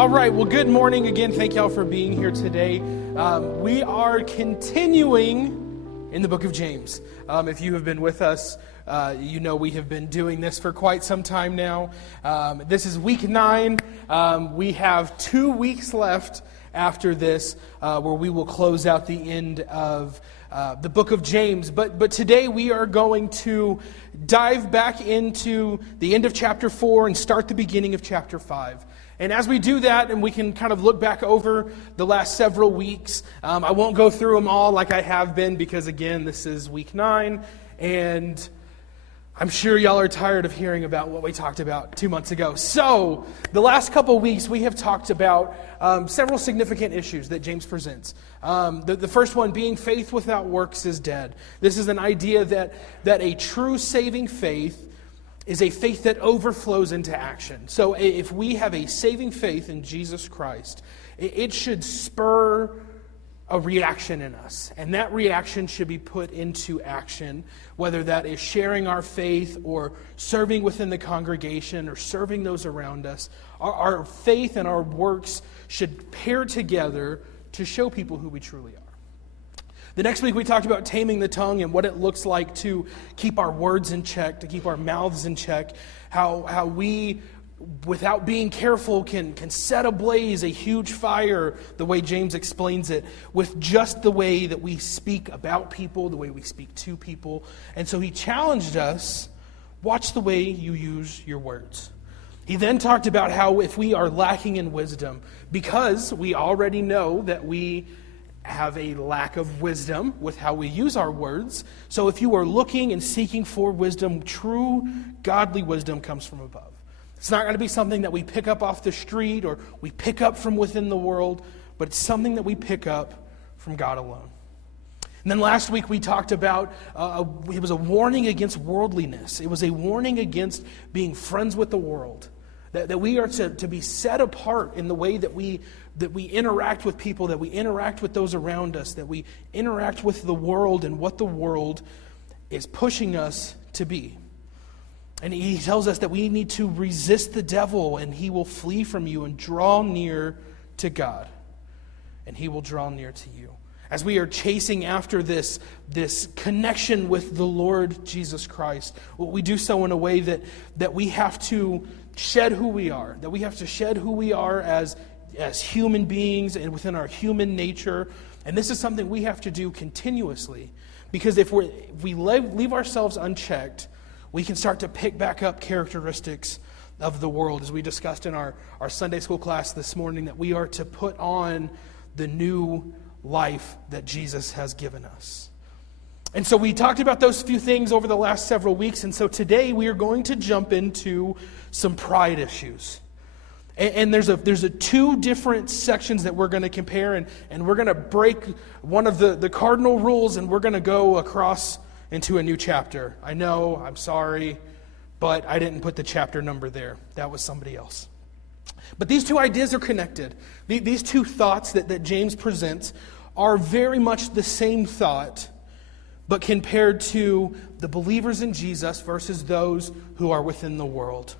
All right, well, good morning again. Thank y'all for being here today. We are continuing in the book of James. If you have been with us, you know we have been doing this for quite some time now. This is week 9. We have 2 weeks left after this where we will close out the end of the book of James. But today we are going to dive back into the end of chapter 4 and start the beginning of chapter 5. And as we do that, and we can kind of look back over the last several weeks, I won't go through them all like I have been because, again, this is week 9, and I'm sure y'all are tired of hearing about what we talked about 2 months ago. So, the last couple weeks, we have talked about several significant issues that James presents. The first one being faith without works is dead. This is an idea that a true saving faith is a faith that overflows into action. So if we have a saving faith in Jesus Christ, it should spur a reaction in us. And that reaction should be put into action, whether that is sharing our faith or serving within the congregation or serving those around us. Our faith and our works should pair together to show people who we truly are. The next week we talked about taming the tongue and what it looks like to keep our words in check, to keep our mouths in check, how we, without being careful, can set ablaze a huge fire, the way James explains it, with just the way that we speak about people, the way we speak to people. And so he challenged us, watch the way you use your words. He then talked about how if we are lacking in wisdom, because we already know that we have a lack of wisdom with how we use our words. So if you are looking and seeking for wisdom, true godly wisdom comes from above. It's not going to be something that we pick up off the street or we pick up from within the world, but it's something that we pick up from God alone. And then last week we talked about, it was a warning against worldliness. It was a warning against being friends with the world. That we are to be set apart in the way that we interact with people, that we interact with those around us, that we interact with the world and what the world is pushing us to be. And he tells us that we need to resist the devil and he will flee from you, and draw near to God and he will draw near to you. As we are chasing after this connection with the Lord Jesus Christ, we do so in a way that we have to shed who we are, that we have to shed who we are as human beings and within our human nature. And this is something we have to do continuously, because if we leave ourselves unchecked, we can start to pick back up characteristics of the world, as we discussed in our Sunday school class this morning, that we are to put on the new life that Jesus has given us. And so we talked about those few things over the last several weeks, and so today we are going to jump into some pride issues. And there's a 2 different sections that we're going to compare, and we're going to break one of the cardinal rules, and we're going to go across into a new chapter. I know, I'm sorry, but I didn't put the chapter number there. That was somebody else. But these 2 ideas are connected. These 2 thoughts that James presents are very much the same thought, but compared to the believers in Jesus versus those who are within the world.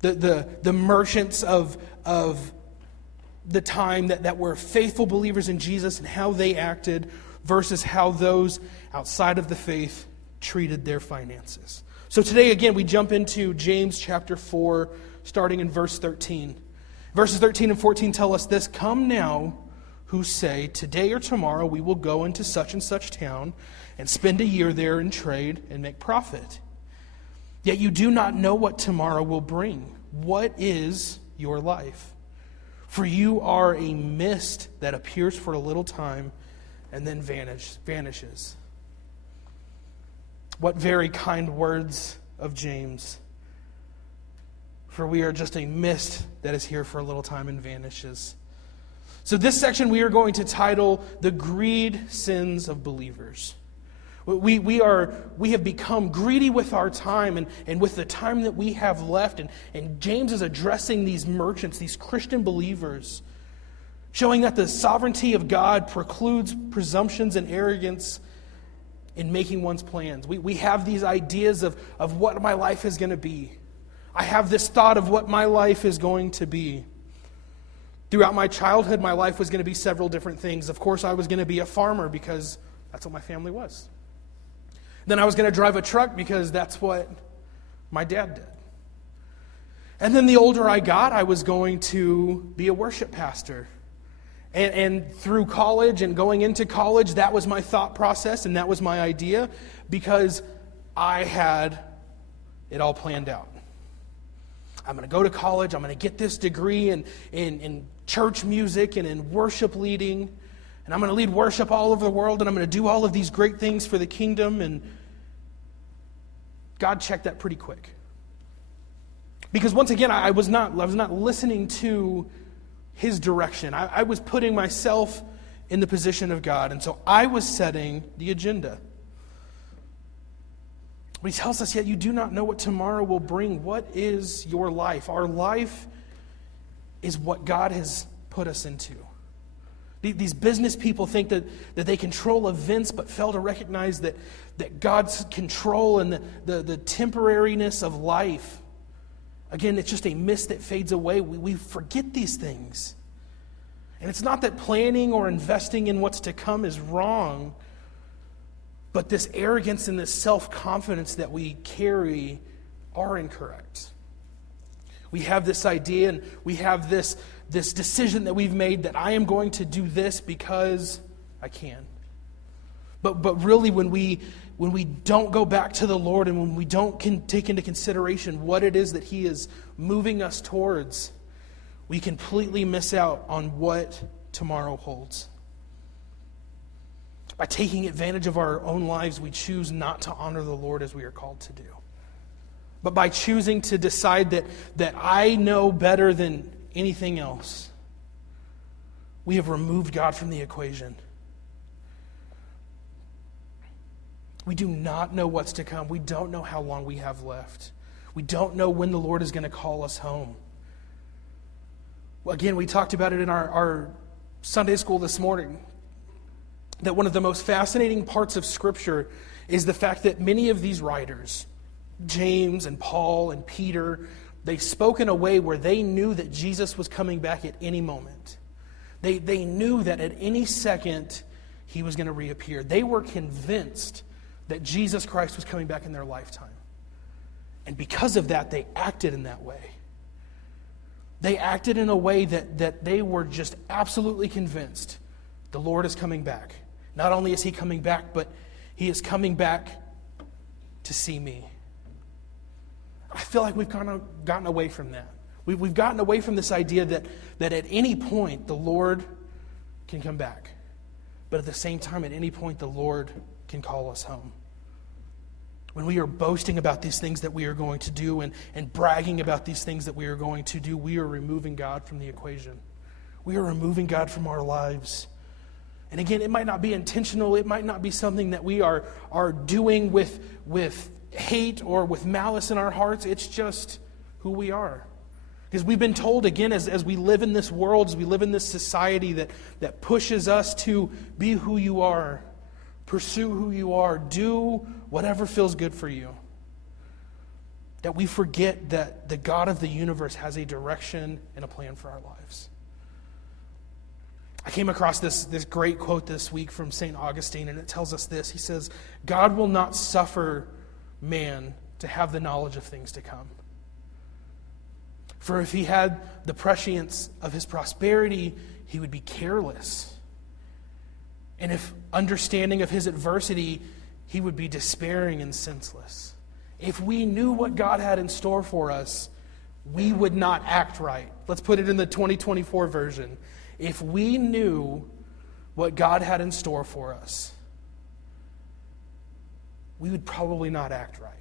The merchants of the time that were faithful believers in Jesus and how they acted versus how those outside of the faith treated their finances. So today, again, we jump into James chapter 4, starting in verse 13. Verses 13 and 14 tell us this: "Come now, who say, today or tomorrow we will go into such and such town and spend a year there in trade and make profit. Yet you do not know what tomorrow will bring. What is your life? For you are a mist that appears for a little time and then vanishes." What very kind words of James. For we are just a mist that is here for a little time and vanishes. So this section we are going to title "The Greed Sins of Believers." We have become greedy with our time and with the time that we have left. And James is addressing these merchants, these Christian believers, showing that the sovereignty of God precludes presumptions and arrogance in making one's plans. We have these ideas of what my life is going to be. I have this thought of what my life is going to be. Throughout my childhood, my life was going to be several different things. Of course, I was going to be a farmer because that's what my family was. Then I was going to drive a truck because that's what my dad did. And then the older I got, I was going to be a worship pastor. And through college and going into college, that was my thought process and that was my idea because I had it all planned out. I'm going to go to college, I'm going to get this degree in church music and in worship leading, and I'm going to lead worship all over the world, and I'm going to do all of these great things for the kingdom, and God checked that pretty quick. Because once again, I was not listening to His direction. I was putting myself in the position of God, and so I was setting the agenda. But He tells us, yet you do not know what tomorrow will bring. What is your life? Our life is what God has put us into. These business people think that they control events, but fail to recognize that God's control and the temporariness of life, again, it's just a mist that fades away. We forget these things. And it's not that planning or investing in what's to come is wrong, but this arrogance and this self-confidence that we carry are incorrect. We have this idea and we have this decision that we've made that I am going to do this because I can. But really when we don't go back to the Lord and when we don't take into consideration what it is that He is moving us towards, we completely miss out on what tomorrow holds. By taking advantage of our own lives, we choose not to honor the Lord as we are called to do. But by choosing to decide that I know better than anything else, we have removed God from the equation. We do not know what's to come. We don't know how long we have left. We don't know when the Lord is going to call us home. Well, again, we talked about it in our Sunday school this morning, that one of the most fascinating parts of Scripture is the fact that many of these writers, James and Paul and Peter, they spoke in a way where they knew that Jesus was coming back at any moment. They knew that at any second He was going to reappear. They were convinced that Jesus Christ was coming back in their lifetime. And because of that, they acted in that way. They acted in a way that they were just absolutely convinced the Lord is coming back. Not only is He coming back, but He is coming back to see me. I feel like we've kind of gotten away from that. We've gotten away from this idea that at any point the Lord can come back. But at the same time, at any point the Lord can call us home. When we are boasting about these things that we are going to do and bragging about these things that we are going to do, we are removing God from the equation. We are removing God from our lives. And again, it might not be intentional. It might not be something that we are doing with hate or with malice in our hearts. It's just who we are. Because we've been told, again, as we live in this world, as we live in this society that pushes us to be who you are, pursue who you are, do whatever feels good for you, that we forget that the God of the universe has a direction and a plan for our lives. I came across this great quote this week from St. Augustine, and it tells us this. He says, God will not suffer man to have the knowledge of things to come. For if he had the prescience of his prosperity, he would be careless. And if understanding of his adversity, he would be despairing and senseless. If we knew what God had in store for us, we would not act right. Let's put it in the 2024 version. If we knew what God had in store for us, we would probably not act right.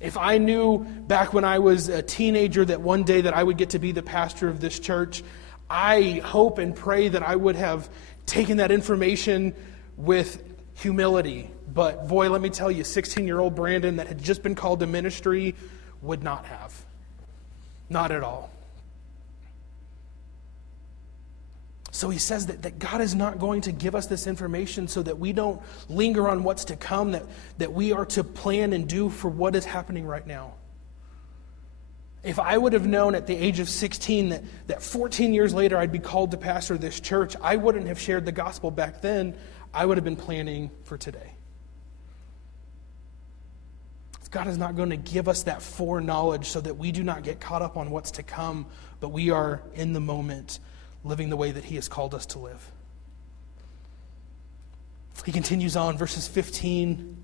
If I knew back when I was a teenager that one day that I would get to be the pastor of this church, I hope and pray that I would have taken that information with humility. But boy, let me tell you, 16-year-old Brandon that had just been called to ministry would not have. Not at all. So he says that God is not going to give us this information so that we don't linger on what's to come, that we are to plan and do for what is happening right now. If I would have known at the age of 16 that 14 years later I'd be called to pastor this church, I wouldn't have shared the gospel back then. I would have been planning for today. God is not going to give us that foreknowledge so that we do not get caught up on what's to come, but we are in the moment living the way that He has called us to live. He continues on, verses 15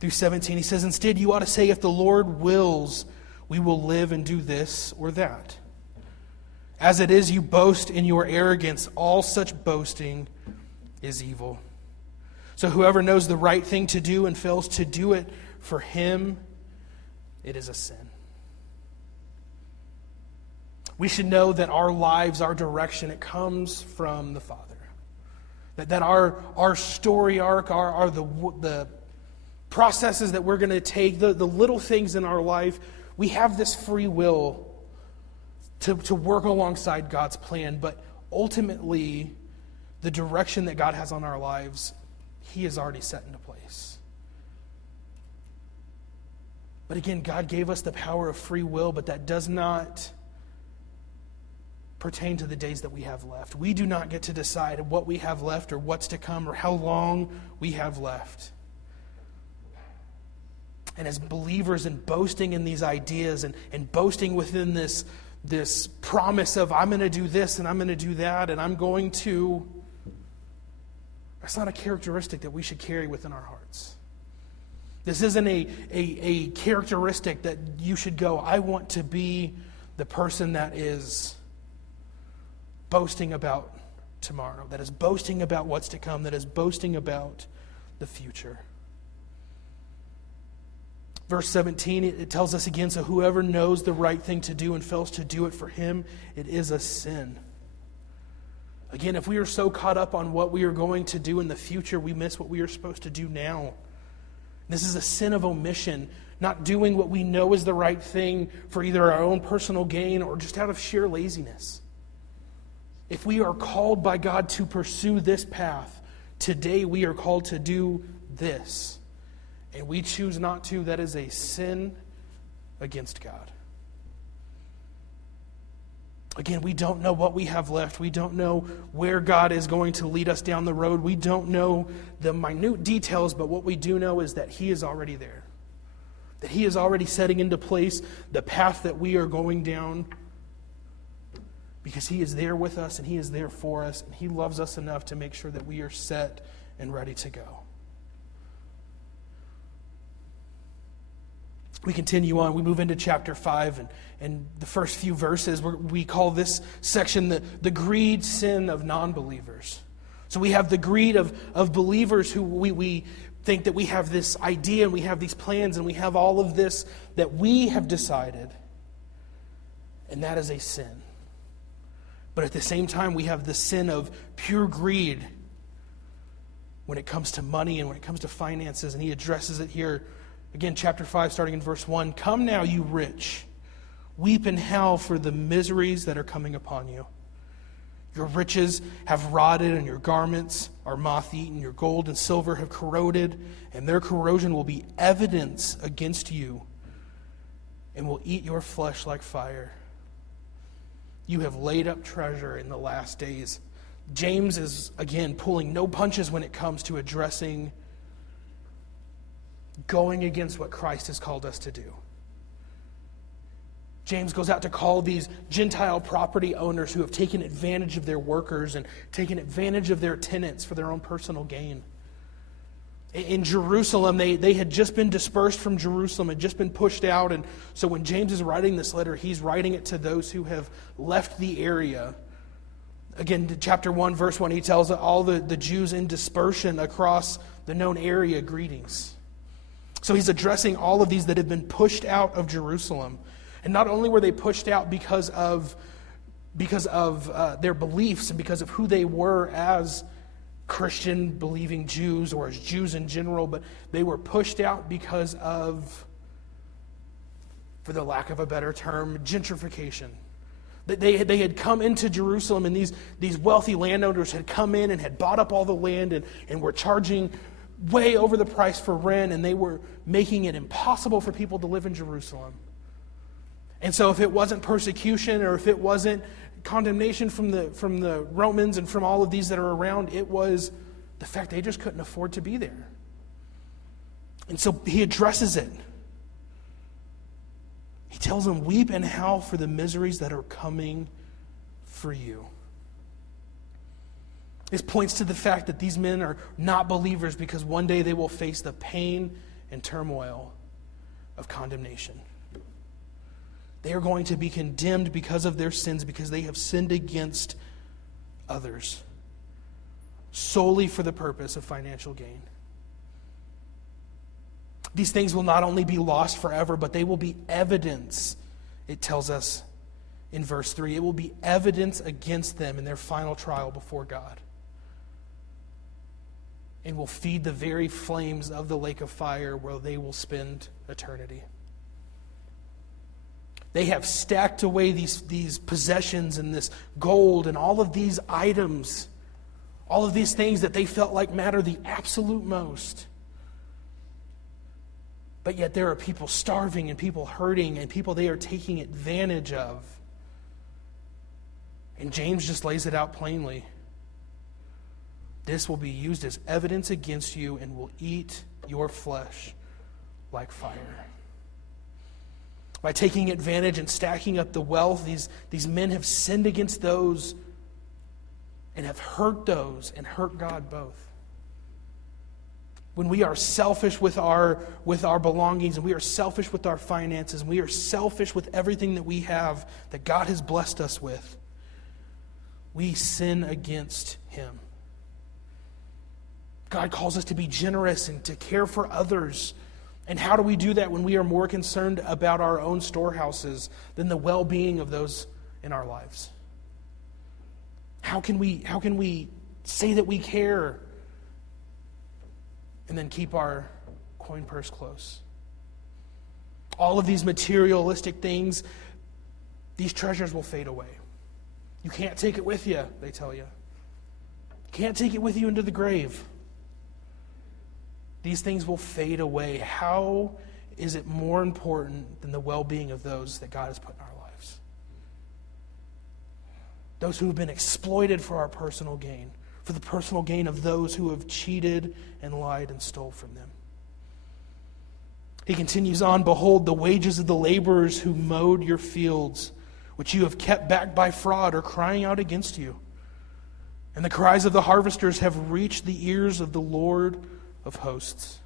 through 17. He says, instead, you ought to say, if the Lord wills, we will live and do this or that. As it is, you boast in your arrogance. All such boasting is evil. So whoever knows the right thing to do and fails to do it, for him, it is a sin. We should know that our lives, our direction, it comes from the Father. That our story arc, the processes that we're going to take, the little things in our life, we have this free will to work alongside God's plan. But ultimately, the direction that God has on our lives, He has already set into place. But again, God gave us the power of free will, but that does not pertain to the days that we have left. We do not get to decide what we have left or what's to come or how long we have left. And as believers in boasting in these ideas and boasting within this promise of I'm going to do this and I'm going to do that and I'm going to, that's not a characteristic that we should carry within our hearts. This isn't a characteristic that you should go, I want to be the person that is boasting about tomorrow, that is boasting about what's to come, that is boasting about the future. Verse 17, it tells us again, so whoever knows the right thing to do and fails to do it, for him, it is a sin. Again, if we are so caught up on what we are going to do in the future, we miss what we are supposed to do now. This is a sin of omission, not doing what we know is the right thing for either our own personal gain or just out of sheer laziness. If we are called by God to pursue this path, today we are called to do this. And we choose not to, that is a sin against God. Again, we don't know what we have left. We don't know where God is going to lead us down the road. We don't know the minute details, but what we do know is that He is already there. That He is already setting into place the path that we are going down, because He is there with us and He is there for us, and He loves us enough to make sure that we are set and ready to go. We continue on. We move into chapter 5, and the first few verses, we call this section the greed sin of non-believers. So we have the greed of believers who we think that we have this idea and we have these plans and we have all of this that we have decided, and that is a sin. But at the same time, we have the sin of pure greed when it comes to money and when it comes to finances, and he addresses it here. Again, chapter 5, starting in verse 1. Come now, you rich, weep and howl for the miseries that are coming upon you. Your riches have rotted, and your garments are moth-eaten. Your gold and silver have corroded, and their corrosion will be evidence against you, and will eat your flesh like fire. You have laid up treasure in the last days. James is, again, pulling no punches when it comes to addressing going against what Christ has called us to do. James goes out to call these Gentile property owners who have taken advantage of their workers and taken advantage of their tenants for their own personal gain. In Jerusalem, they had just been dispersed from Jerusalem, had just been pushed out. And so when James is writing this letter, he's writing it to those who have left the area. Again, chapter 1, verse 1, he tells all the Jews in dispersion across the known area, greetings. So he's addressing all of these that have been pushed out of Jerusalem. And not only were they pushed out because of their beliefs and because of who they were as Christian believing Jews or as Jews in general, but they were pushed out because of, for the lack of a better term, gentrification. They had come into Jerusalem, and these wealthy landowners had come in and had bought up all the land and were charging way over the price for rent, and they were making it impossible for people to live in Jerusalem. And so if it wasn't persecution, or if it wasn't condemnation from the Romans and from all of these that are around, it was the fact they just couldn't afford to be there. And so he addresses it. He tells them, weep and howl for the miseries that are coming for you. This points to the fact that these men are not believers because one day they will face the pain and turmoil of condemnation. They are going to be condemned because of their sins, because they have sinned against others solely for the purpose of financial gain. These things will not only be lost forever, but they will be evidence, it tells us in verse 3. It will be evidence against them in their final trial before God, and will feed the very flames of the lake of fire where they will spend eternity. They have stacked away these possessions and this gold and all of these items, all of these things that they felt like matter the absolute most. But yet there are people starving and people hurting and people they are taking advantage of. And James just lays it out plainly. This will be used as evidence against you and will eat your flesh like fire. By taking advantage and stacking up the wealth, these men have sinned against those and have hurt those and hurt God both. When we are selfish with our belongings, and we are selfish with our finances, and we are selfish with everything that we have that God has blessed us with, we sin against Him. God calls us to be generous and to care for others. And how do we do that when we are more concerned about our own storehouses than the well-being of those in our lives? How can we say that we care and then keep our coin purse close? All of these materialistic things, these treasures will fade away. You can't take it with you, they tell you. You can't take it with you into the grave. These things will fade away. How is it more important than the well-being of those that God has put in our lives? Those who have been exploited for our personal gain, for the personal gain of those who have cheated and lied and stole from them. He continues on, behold, the wages of the laborers who mowed your fields, which you have kept back by fraud, are crying out against you. And the cries of the harvesters have reached the ears of the Lord of hosts.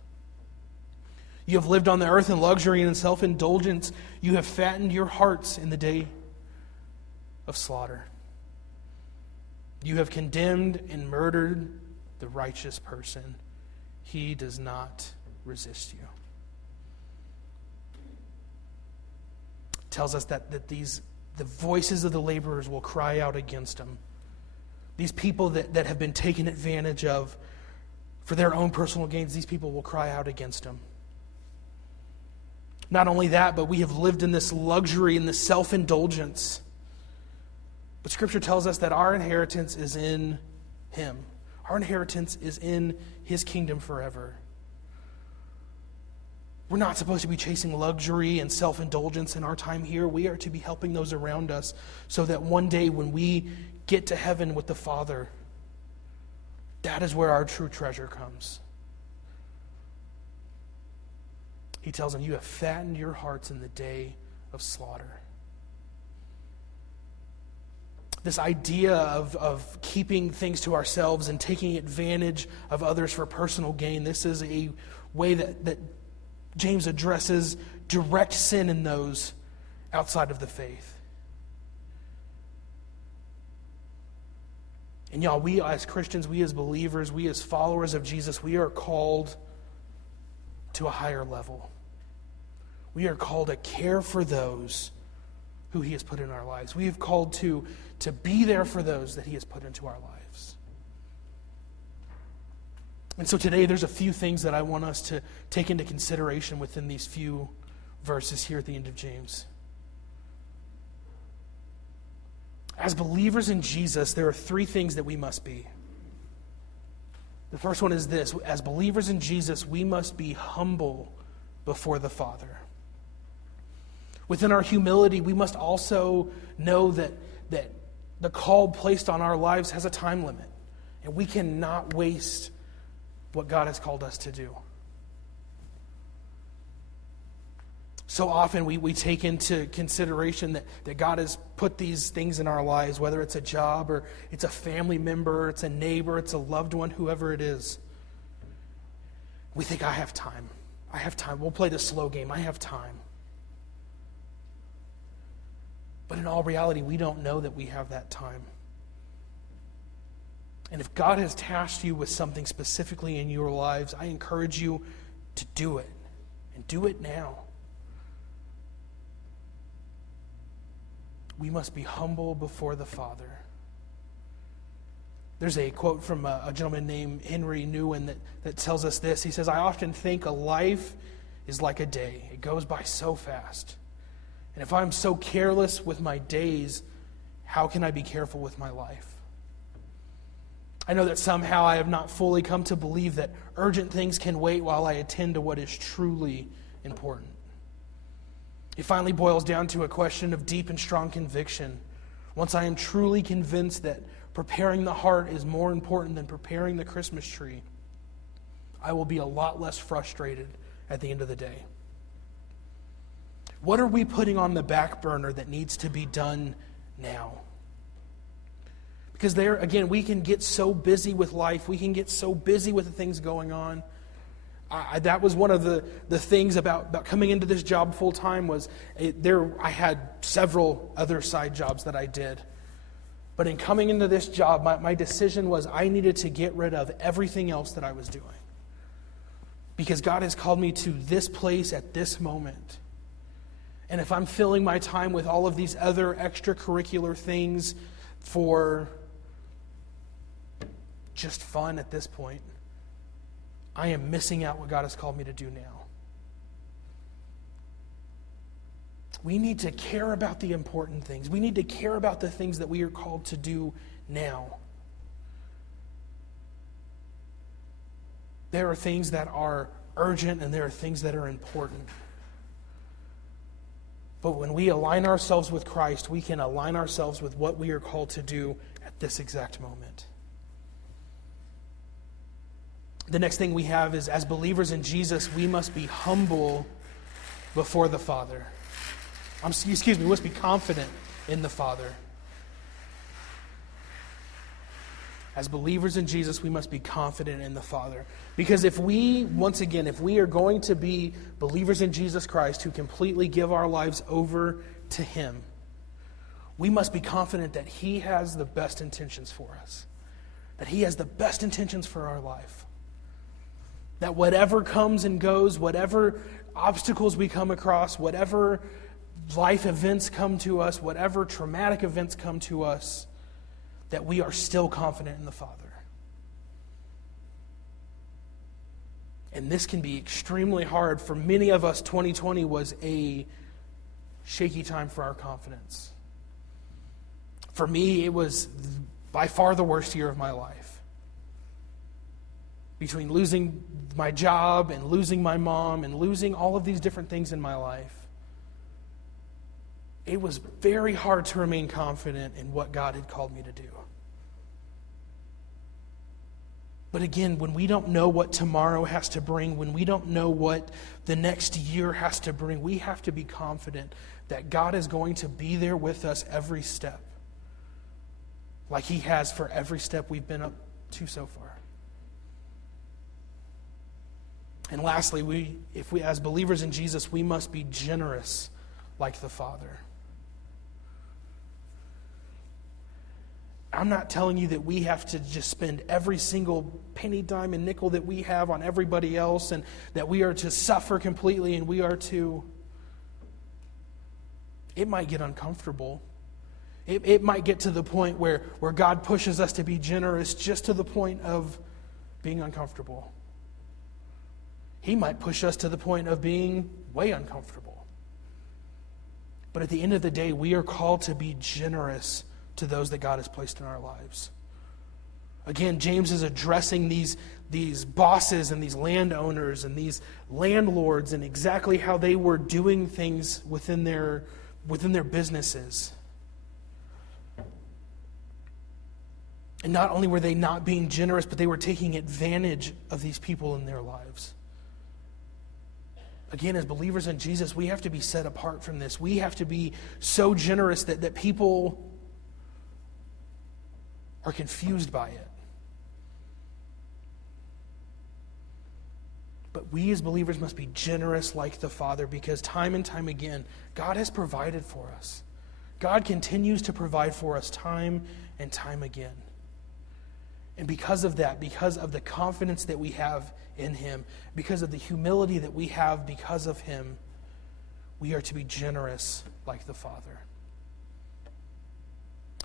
You have lived on the earth in luxury and in self-indulgence. You have fattened your hearts in the day of slaughter. You have condemned and murdered the righteous person. He does not resist you. It tells us that the voices of the laborers will cry out against him. These people that have been taken advantage of for their own personal gains, these people will cry out against him. Not only that, but we have lived in this luxury and this self-indulgence. But Scripture tells us that our inheritance is in Him. Our inheritance is in His kingdom forever. We're not supposed to be chasing luxury and self-indulgence in our time here. We are to be helping those around us so that one day when we get to heaven with the Father, that is where our true treasure comes. He tells them, you have fattened your hearts in the day of slaughter. This idea of keeping things to ourselves and taking advantage of others for personal gain, this is a way that James addresses direct sin in those outside of the faith. And y'all, we as Christians, we as believers, we as followers of Jesus, we are called to a higher level. We are called to care for those who He has put in our lives. We have called to be there for those that He has put into our lives. And so today there's a few things that I want us to take into consideration within these few verses here at the end of James. As believers in Jesus, there are three things that we must be. The first one is this: as believers in Jesus, we must be humble before the Father. Within our humility, we must also know that the call placed on our lives has a time limit, and we cannot waste what God has called us to do. So often we take into consideration that God has put these things in our lives, whether it's a job or it's a family member, it's a neighbor, it's a loved one, whoever it is. We think, I have time. I have time. We'll play the slow game. I have time. But in all reality, we don't know that we have that time. And if God has tasked you with something specifically in your lives, I encourage you to do it. And do it now. We must be humble before the Father. There's a quote from a gentleman named Henry Newen that tells us this. He says, I often think a life is like a day. It goes by so fast. And if I'm so careless with my days, how can I be careful with my life? I know that somehow I have not fully come to believe that urgent things can wait while I attend to what is truly important. It finally boils down to a question of deep and strong conviction. Once I am truly convinced that preparing the heart is more important than preparing the Christmas tree, I will be a lot less frustrated at the end of the day. What are we putting on the back burner that needs to be done now? Because there, again, we can get so busy with life. We can get so busy with the things going on. That was one of the things about coming into this job full time was I had several other side jobs that I did. But in coming into this job, my decision was I needed to get rid of everything else that I was doing. Because God has called me to this place at this moment. And if I'm filling my time with all of these other extracurricular things for just fun at this point, I am missing out what God has called me to do now. We need to care about the important things. We need to care about the things that we are called to do now. There are things that are urgent and there are things that are important. But when we align ourselves with Christ, we can align ourselves with what we are called to do at this exact moment. The next thing we have is, as believers in Jesus, we must be humble before the Father. We must be confident in the Father. As believers in Jesus, we must be confident in the Father. Because if we are going to be believers in Jesus Christ who completely give our lives over to Him, we must be confident that He has the best intentions for us. That He has the best intentions for our life. That whatever comes and goes, whatever obstacles we come across, whatever life events come to us, whatever traumatic events come to us, that we are still confident in the Father. And this can be extremely hard. For many of us, 2020 was a shaky time for our confidence. For me, it was by far the worst year of my life. Between losing my job and losing my mom and losing all of these different things in my life, it was very hard to remain confident in what God had called me to do. But again, when we don't know what tomorrow has to bring, when we don't know what the next year has to bring, we have to be confident that God is going to be there with us every step, like He has for every step we've been up to so far. And lastly, if we as believers in Jesus, we must be generous like the Father. I'm not telling you that we have to just spend every single penny, dime, and nickel that we have on everybody else and that we are to suffer completely and we are to... It might get uncomfortable. It might get to the point where God pushes us to be generous just to the point of being uncomfortable. He might push us to the point of being way uncomfortable. But at the end of the day, we are called to be generous to those that God has placed in our lives. Again, James is addressing these these bosses and these landowners and these landlords and exactly how they were doing things within their businesses. And not only were they not being generous, but they were taking advantage of these people in their lives. Again, as believers in Jesus, we have to be set apart from this. We have to be so generous that people are confused by it. But we as believers must be generous like the Father, because time and time again, God has provided for us. God continues to provide for us time and time again. And because of that, because of the confidence that we have in Him, because of the humility that we have because of Him, we are to be generous like the Father.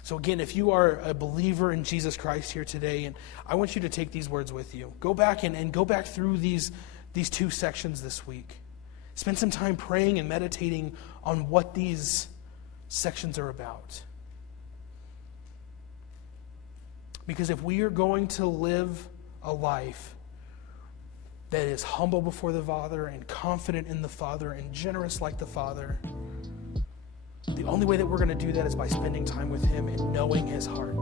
So again, if you are a believer in Jesus Christ here today, and I want you to take these words with you. Go back and go back through these two sections this week. Spend some time praying and meditating on what these sections are about. Because if we are going to live a life that is humble before the Father and confident in the Father and generous like the Father, the only way that we're going to do that is by spending time with Him and knowing His heart.